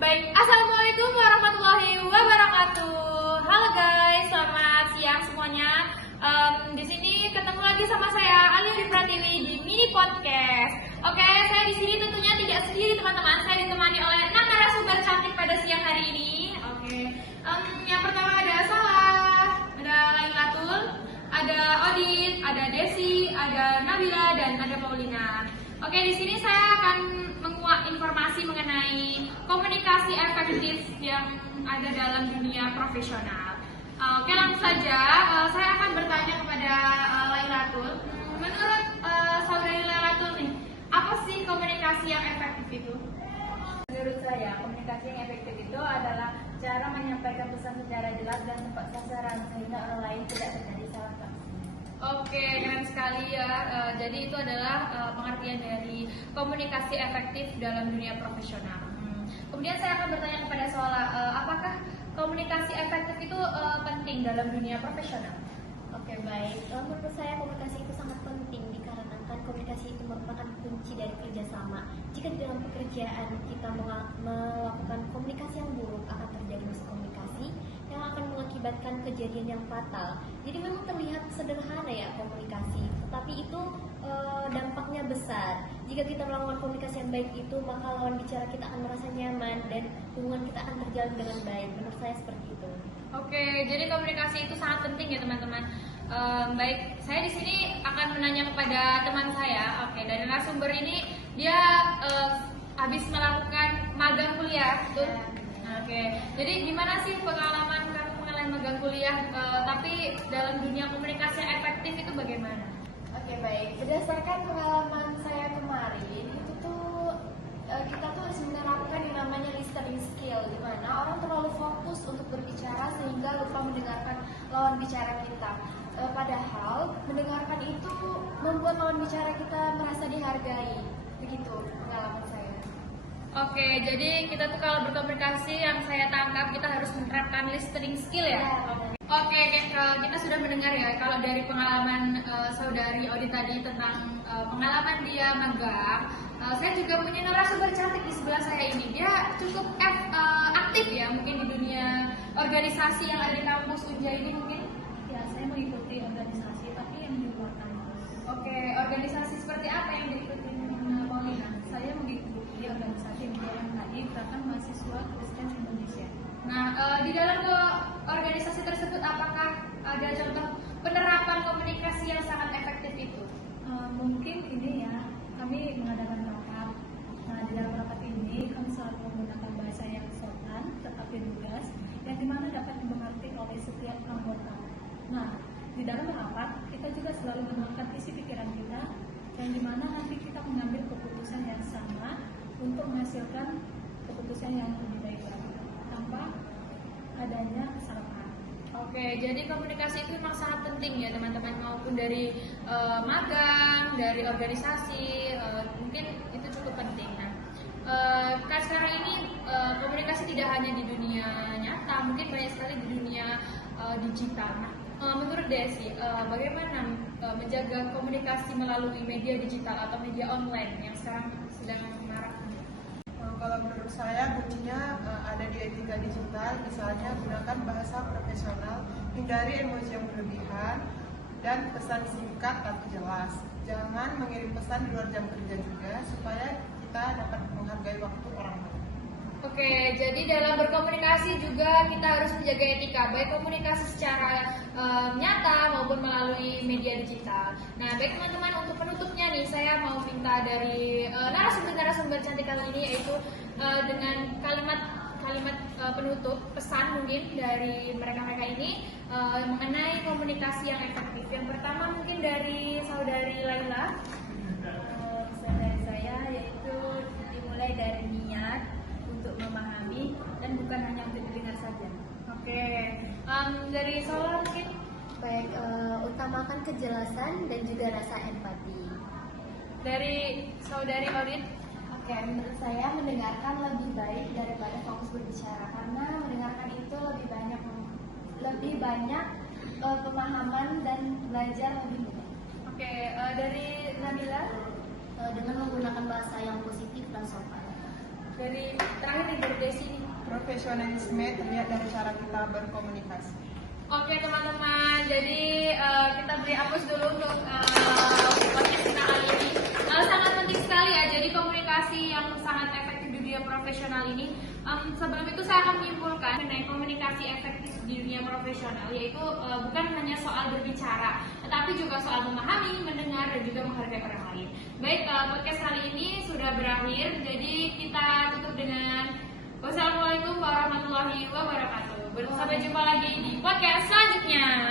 Baik, Assalamualaikum warahmatullahi wabarakatuh. Halo guys, selamat siang semuanya. Di sini ketemu lagi sama saya Alia Pratiwi di mini podcast. Oke, saya di sini tentunya tidak sendiri teman-teman. Saya ditemani oleh 6 narasumber cantik pada siang hari ini. Oke, yang pertama ada Salah, ada Lailatul, ada Odit, ada Desi, ada Nabila, dan ada Paulina. Oke, di sini saya akan menguak informasi mengenai komunikasi efektif yang ada dalam dunia profesional. Oke, langsung saja saya akan bertanya kepada Lailatul. Menurut saudari Lailatul nih, apa sih komunikasi yang efektif itu? Menurut saya, komunikasi yang efektif itu adalah cara menyampaikan pesan secara jelas dan tepat sasaran sehingga orang lain tidak terjadi salah tafsir. Oke, keren sekali ya. Jadi itu adalah pengertian dari komunikasi efektif dalam dunia profesional. Kemudian saya akan bertanya kepada Soala, apakah komunikasi efektif itu penting dalam dunia profesional? Oke, baik. Menurut saya komunikasi itu sangat penting dikarenakan komunikasi itu merupakan kunci dari kerjasama. Jika di dalam pekerjaan kita melakukan komunikasi yang buruk, akan terjadi miskomunikasi yang akan mengakibatkan kejadian yang fatal. Jadi memang terlihat sederhana ya komunikasi, tetapi itu dampaknya besar. Jika kita melakukan komunikasi yang baik itu, maka lawan bicara kita akan merasa nyaman dan hubungan kita akan berjalan dengan baik. Menurut saya seperti itu. Oke, jadi komunikasi itu sangat penting ya teman-teman. Baik, saya di sini akan menanya kepada teman saya. Oke, dari narasumber ini dia habis melakukan magang kuliah, betul? Oke, jadi gimana sih pengalaman kamu mengenai magang kuliah? Tapi dalam dunia komunikasi yang efektif itu bagaimana? Oke, baik. Berdasarkan pengalaman saya kemarin, itu tuh kita tuh harus menerapkan yang namanya listening skill, di mana orang terlalu fokus untuk berbicara sehingga lupa mendengarkan lawan bicara kita. Padahal mendengarkan itu membuat lawan bicara kita merasa dihargai. Begitu pengalaman saya. Oke, jadi kita tuh kalau berkomunikasi yang saya tangkap kita harus menerapkan listening skill ya. Oke, kita sudah mendengar ya kalau dari pengalaman saudari Odi tadi tentang pengalaman dia magang. Saya juga punya narasumber cantik di sebelah saya ini. Dia cukup aktif ya mungkin di dunia organisasi yang ada di kampus Unja ini mungkin. Ya, saya mengikuti organisasi tapi yang di luar kampus. Oke, organisasi seperti apa yang diikuti Paulina? Saya mengikuti organisasi yang tadi Gerakan Mahasiswa Kristen Indonesia. Nah, di dalam organisasi tersebut apakah ada contoh penerapan komunikasi yang sangat efektif itu? Mungkin ini ya, kami mengadakan rapat. Nah, di dalam rapat ini kami selalu menggunakan bahasa yang sopan tetapi lugas, yang dimana dapat dimengerti oleh setiap anggota. Nah, di dalam rapat kita juga selalu menuangkan isi pikiran kita, yang dimana nanti kita mengambil keputusan yang sama untuk menghasilkan keputusan yang lebih baik lagi tanpa adanya kesalahan. Oke, jadi komunikasi itu memang sangat penting ya teman-teman, maupun dari magang, dari organisasi, mungkin itu cukup penting. Nah, kan sekarang ini komunikasi tidak hanya di dunia nyata, mungkin banyak sekali di dunia digital. Nah, menurut Desi, bagaimana menjaga komunikasi melalui media digital atau media online yang sekarang sedang marak? Kalau menurut saya kuncinya ada di etika digital, misalnya gunakan bahasa profesional, hindari emosi yang berlebihan, dan pesan singkat tapi jelas. Jangan mengirim pesan di luar jam kerja juga, supaya kita dapat menghargai waktu orang lain. Oke, jadi dalam berkomunikasi juga kita harus menjaga etika, baik komunikasi secara nyata maupun melalui media digital. Nah, baik teman-teman, untuk penutupnya nih, saya mau minta dari narasumber cantik kali ini, yaitu dengan kalimat penutup, pesan mungkin dari mereka-mereka ini mengenai komunikasi yang efektif. Yang pertama mungkin dari saudari Laila. Pesan dari saya yaitu dimulai dari niat untuk memahami dan bukan hanya untuk didengar saja. Oke, dari Sola mungkin. Baik, utamakan kejelasan dan juga rasa empati. Dari saudari Odit. Oke, menurut saya mendengarkan lebih baik daripada fokus berbicara, karena mendengarkan itu lebih banyak pemahaman dan belajar lebih mudah. Oke, dari Nabila. Dengan menggunakan bahasa yang positif dan sopan. Dari terakhir nih dari Desi nih. Profesionalisme terlihat dari cara kita berkomunikasi. Oke teman-teman, jadi kita beri aplaus dulu untuk podcast kita kali ini. Sangat penting sekali ya, jadi komunikasi yang sangat efektif di dunia profesional ini. Sebelum itu saya akan menyimpulkan mengenai komunikasi efektif di dunia profesional, yaitu bukan hanya soal berbicara, tetapi juga soal memahami, mendengar, dan juga menghargai orang lain. Baik, podcast kali ini sudah berakhir, jadi kita tutup dengan wassalamualaikum warahmatullahi wabarakatuh. Sampai jumpa lagi di podcast selanjutnya.